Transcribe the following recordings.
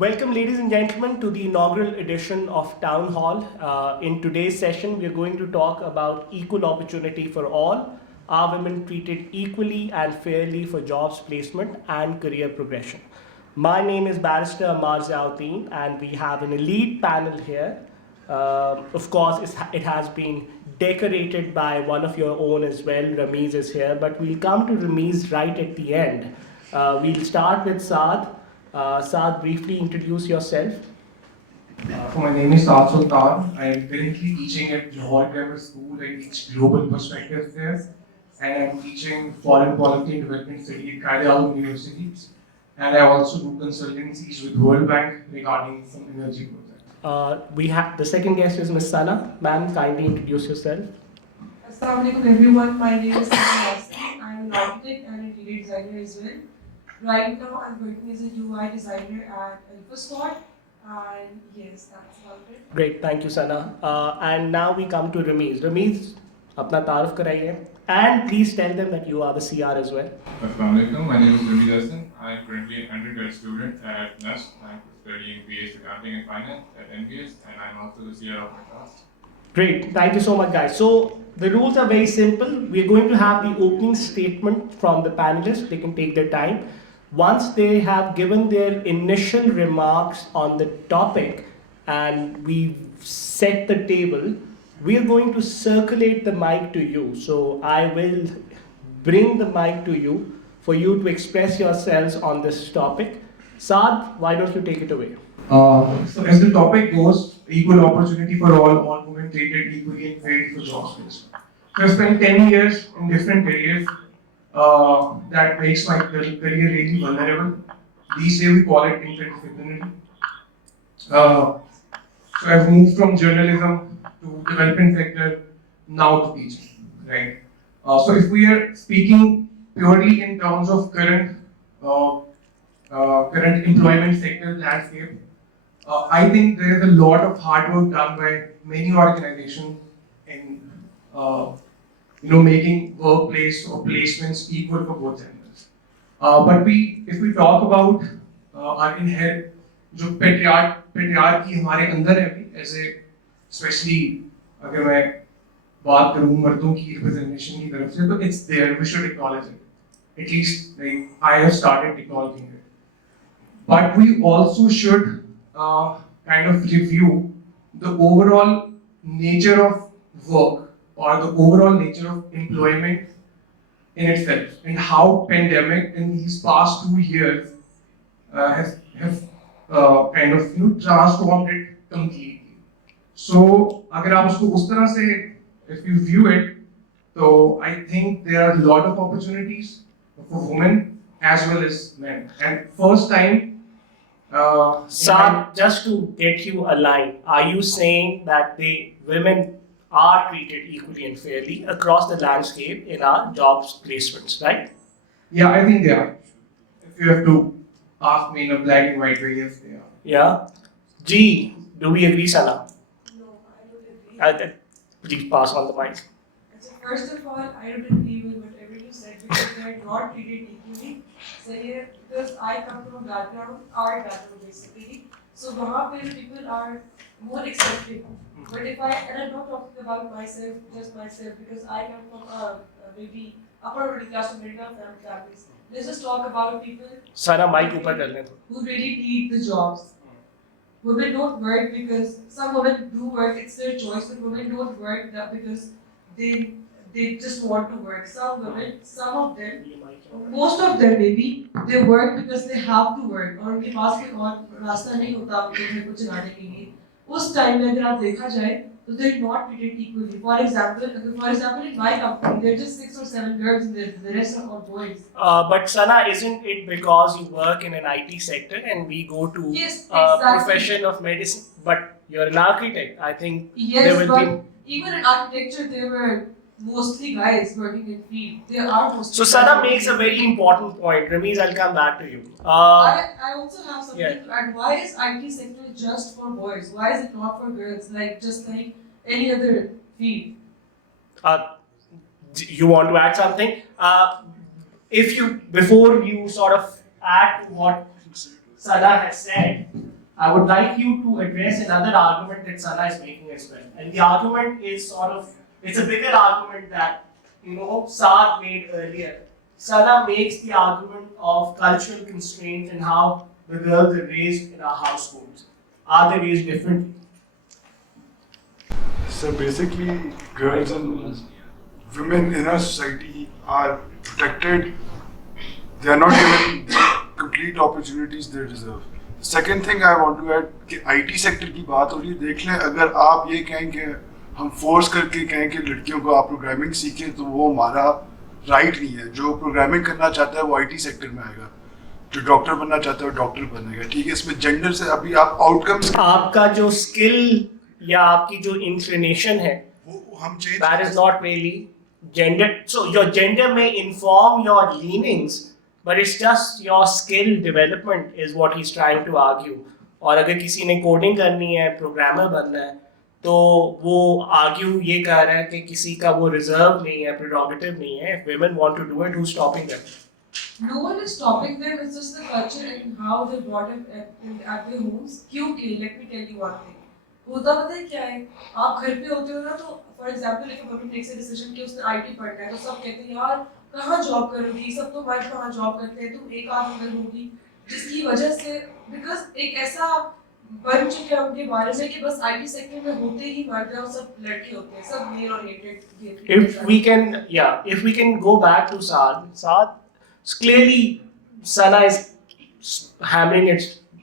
Welcome, ladies and gentlemen, to the inaugural edition of Town Hall. In today's session, we are going to talk about equal opportunity for all. Are women treated equally and fairly for jobs placement and career progression? My name is Barrister Amar Ziauddin, and we have an elite panel here. Of course, it has been decorated by one of your own as well. Ramiz is here, but we'll come to Ramiz right at the end. We'll start with Saad. Saad, briefly introduce yourself. My name is Saad Sultan. I am currently teaching at Johor Grammar School. I teach global perspectives there. And I'm teaching foreign policy and development study at Qaeda University. And I also do consultancies with World Bank regarding some energy projects. We have the second guest is Ms. Sana. Ma'am, kindly introduce yourself. Assalamualaikum everyone. My name is Sana Yassin. I'm an architect and a interior designer as well. Right now, I'm working as a UI designer at InfoSpot. And yes, that's about it. Great, thank you, Sana. And now we come to Ramiz. Ramiz, अपना तारुफ कराइए. And please tell them that you are the CR as well. Assalamualaikum, my name is Ramiz Hassan. I am currently an undergrad student at NUST. I'm studying BS Accounting and Finance at NBS, and I'm also the CR of my class. Great, thank you so much, guys. So the rules are very simple. We're going to have the opening statement from the panelists. They can take their time. Once they have given their initial remarks on the topic and we've set the table, we're going to circulate the mic to you. So I will bring the mic to you for you to express yourselves on this topic. Saad, why don't you take it away? So as the topic goes, equal opportunity for all women treated equally and fairly for jobs placement. So I spent 10 years in different careers. That makes my career really vulnerable. These days we call it interdisciplinary. So I've moved from journalism to development sector, now to teaching, right? So if we are speaking purely in terms of current employment sector landscape, I think there is a lot of hard work done by many organizations in making workplace or placements equal for both genders. But if we talk about our inherent जो patriarchy हमारे अंदर है अभी, ऐसे especially अगर मैं बात करूँ मर्दों की representation की तरफ से, तो it's there. We should acknowledge it. At least like I have started acknowledging it. But we also should kind of review the overall nature of work or the overall nature of employment in itself, and how pandemic in these past 2 years have kind of transformed it completely. So, अगर आप उसको उस तरह से, if you view it, so I think there are a lot of opportunities for women as well as men. And first time. Saad, just to get you aligned, are you saying that the women are treated equally and fairly across the landscape in our jobs placements, right? Yeah, I think they are. If you have to ask me in a black and white way, yes, they are. Yeah. G, do we agree, Sana? No, I don't agree. Please pass on the mic. So first of all, I don't agree with whatever you said because they are not treated equally. So here, because I come from a background, art background basically. So वहाँ पे people are more accepting. But and I'm not talking about myself, just myself, because I come from maybe upper middle class to middle class families. Let's just talk about people. Sana, mic ऊपर कर ले. Who really need the jobs. Women don't work because some women do work, it's their choice, but women don't work because they just want to work. Some women, some of them, most of them maybe, they work because they have to work और उनके पास कोई और रास्ता नहीं होता उनके घर को चलाने के लिए. उस टाइम में अगर आप देखा जाए तो they're not treated equally. For example, in my company, there are just 6 or 7 girls and the rest are all boys. But Sana, isn't it because you work in an IT sector and we go to Yes, exactly. profession of medicine? But you're an architect. I think Yes, there will but even in architecture, there were mostly guys working in field. There are mostly. So Sana makes a very important point. Ramiz, I'll come back to you. I also have something yeah. to add. Why is IT sector just for boys? Why is it not for girls? Just like any other field. You want to add something? Before you sort of add to what Sana has said, I would like you to address another argument that Sana is making as well. And the argument is sort of, it's a bigger argument that, Saad made earlier. Sana makes the argument of cultural constraints and how the girls are raised in our households. Are they raised differently? So basically, girls and women in our society are protected. They are not given complete opportunities they deserve. Second thing I want to add कि IT sector की बात हो रही है, देख लें अगर आप ये कहें कि हम फोर्स करके कहें कि लड़कियों को आप प्रोग्रामिंग सीखें तो वो हमारा राइट नहीं है. जो प्रोग्रामिंग करना चाहता है वो IT सेक्टर में आएगा, जो डॉक्टर बनना चाहता है वो डॉक्टर बनेगा. ठीक है, इसमें जेंडर से अभी आप आउटकम्स आपका जो स्किल या आपकी जो इंक्लिनेशन है, वो हम change that is not really gender. So your gender may inform your leanings, but it's just your skill development is what he's trying to argue. और अगर किसी ने कोडिंग करनी है, प्रोग्रामर बनना है, तो वो आर्ग्यू ये कर रहा है कि किसी का वो रिजर्व नहीं है, प्रेरोगेटिव नहीं है. If women want to do it, who's stopping them? No one is stopping them. It's just the culture and how they brought it at their homes. क्योंकि let me tell you one thing. होता पता है क्या है? आप घर पे होते हो ना, तो फॉर एग्जाम्पल एक woman takes a decision कि उसने IT पढ़ना है, तो सब कहते हैं यार कहाँ जॉब करोगी, सब तो मर्द कहाँ जॉब करते हैं, तुम एक आध अंदर होगी, जिसकी वजह से बिकॉज एक ऐसा बन चुका है उनके बारे में कि बस IT सेक्टर में होते ही मर्द हैं और सब लड़के होते हैं, सब mail oriented. If we can go back to Saad, clearly Sana is hammering it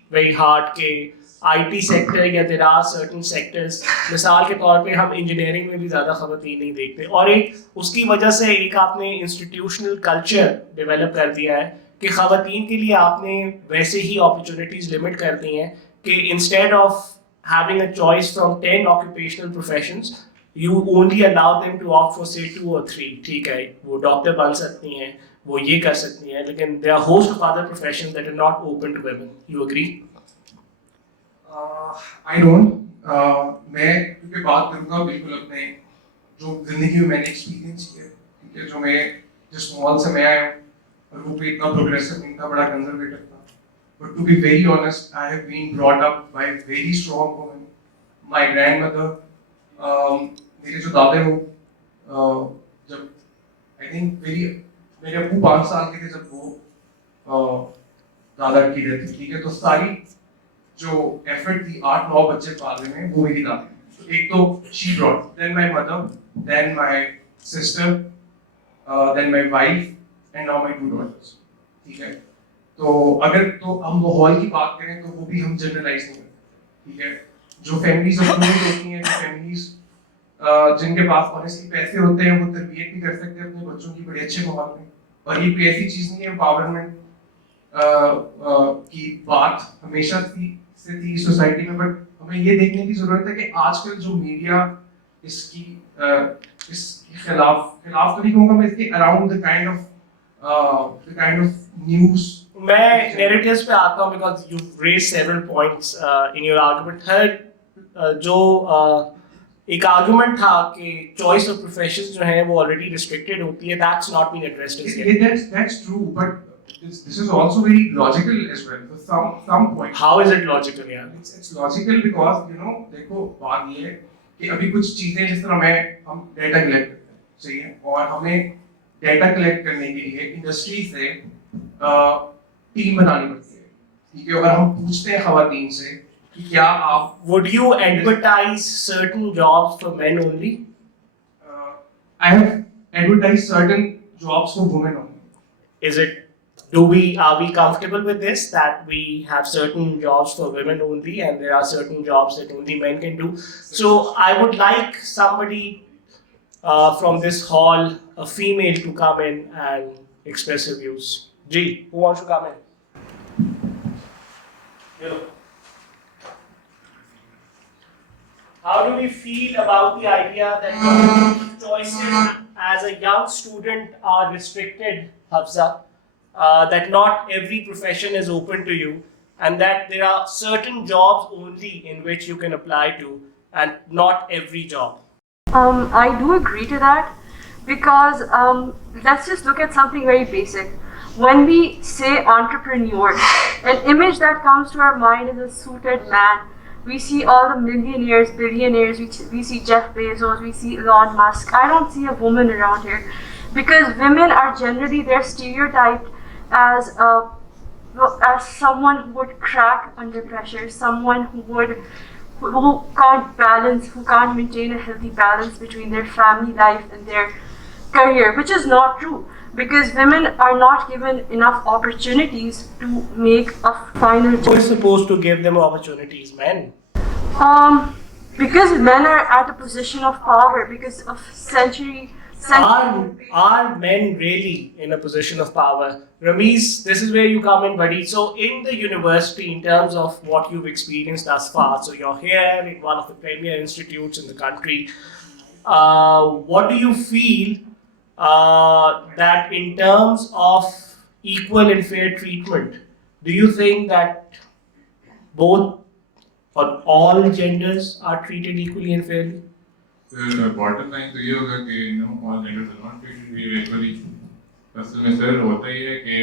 very hard कि IT सेक्टर या there are certain sectors, मिसाल के तौर पे हम इंजीनियरिंग में भी ज़्यादा ख़वातीन नहीं देखते, और एक उसकी वजह से एक आपने इंस्टीट्यूशनल कल्चर डेवलप कर दिया है कि ख़वातीन के लिए आपने वैसे ही अपॉर्चुनिटीज़ लिमिट कर दी हैं कि instead of having a choice from 10 occupational professions, you only allow them to opt for say 2 or 3. ठीक है, वो डॉक्टर बन सकती हैं, वो ये कर सकती हैं, लेकिन there are host of other professions that are not open to women. You agree? I don't. मैं क्योंकि बात करूँगा बिल्कुल अपने जो जिंदगी में मैंने एक्सपीरियंस किया, ठीक है, जो मैं जिस मॉल से मैं आया हूँ और वो भी इतना प्रोग्रेसिव नहीं था, बड़ा कंजर्वेटिव था. But to be very honest, I have been brought up by very strong women. My grandmother, मेरे जो दादे हो, जब I think मेरे अब्बू 5 साल के थे जब वो दादा की डेथ हुई, ठीक है, तो सारी जो एफर्ट थी 8-9 बच्चे पालने में वो मेरी दादी. तो एक तो she brought, then my mother, then my sister, then my wife, and now my 2 daughters. ठीक है, तो अगर तो हम माहौल की बात करें तो वो भी हम जनरलाइज नहीं करते. ठीक है, जो फैमिलीज अप्रूवल होती हैं, जो फैमिलीज जिनके पास ऑनेस्टली पैसे होते हैं, वो तरबियत भी कर सकते हैं अपने बच्चों की बड़े अच्छे माहौल में. और ये कोई ऐसी चीज़ नहीं है, एम्पावरमेंट की बात हमेशा थी सोसाइटी में, बट हमें ये देखने की जरूरत है कि आजकल जो मीडिया इसके खिलाफ तो नहीं कहूँगा मैं, इसके around the kind of news. मैं narratives पे आता हूँ because you've raised several points in your argument. जो एक argument था कि choice of professions जो हैं वो already restricted होती है, that's not been addressed as yet. That's true, but this is also very logical as well. To some point. How is it logical, yeah? It's logical because देखो बात ये है कि अभी कुछ चीजें जिस तरह हम डेटा कलेक्ट करते हैं, सही है, और हमें डेटा कलेक्ट करने के लिए इंडस्ट्री से टीम बनानी पड़ती है. ठीक है, और हम पूछते हैं खवातीन से कि क्या आप Would you advertise certain jobs for men only? I have advertised certain jobs for women only. Are we comfortable with this, that we have certain jobs for women only and there are certain jobs that only men can do? So I would like somebody from this hall, a female, to come in and express her views. Ji, who wants to come in? Hello. How do we feel about the idea that choices as a young student are restricted, Hafsa? That not every profession is open to you, and that there are certain jobs only in which you can apply to, and not every job. I do agree to that because let's just look at something very basic. when we say entrepreneur, an image that comes to our mind is a suited man. We see all the millionaires, billionaires, we see Jeff Bezos, we see Elon Musk. I don't see a woman around here because women are generally, they're stereotyped as someone who would crack under pressure, someone who can't balance, who can't maintain a healthy balance between their family life and their career, which is not true because women are not given enough opportunities to make a final Who choice. is supposed to give them opportunities? Men. Because men are at a position of power because of Are men really in a position of power? Ramesh, this is where you come in, buddy. So, in the university, in terms of what you've experienced thus far, so you're here in one of the premier institutes in the country. What do you feel that in terms of equal and fair treatment, do you think that both or all genders are treated equally and fairly? The bottom line तो ये होगा कि all genders are not treated equally. असल में sir होता ही है कि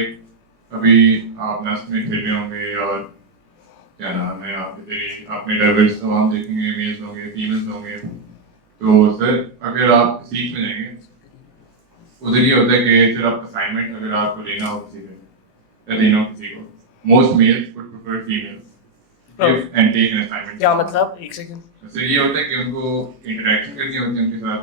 अभी आप नस्ल में फिर भी होंगे और क्या नाम है आपने डाइवर्स तो हम देखेंगे मेल्स होंगे फीमेल्स होंगे तो सर अगर आप सीख में जाएंगे उधर ये होता है कि सर आप असाइनमेंट अगर आपको लेना हो किसी को या देना हो किसी को most males would prefer females give and take an assignment. क्या मतलब? एक सेकंड. सर ये होता है कि उनको इंटरेक्शन करनी होती है उनके साथ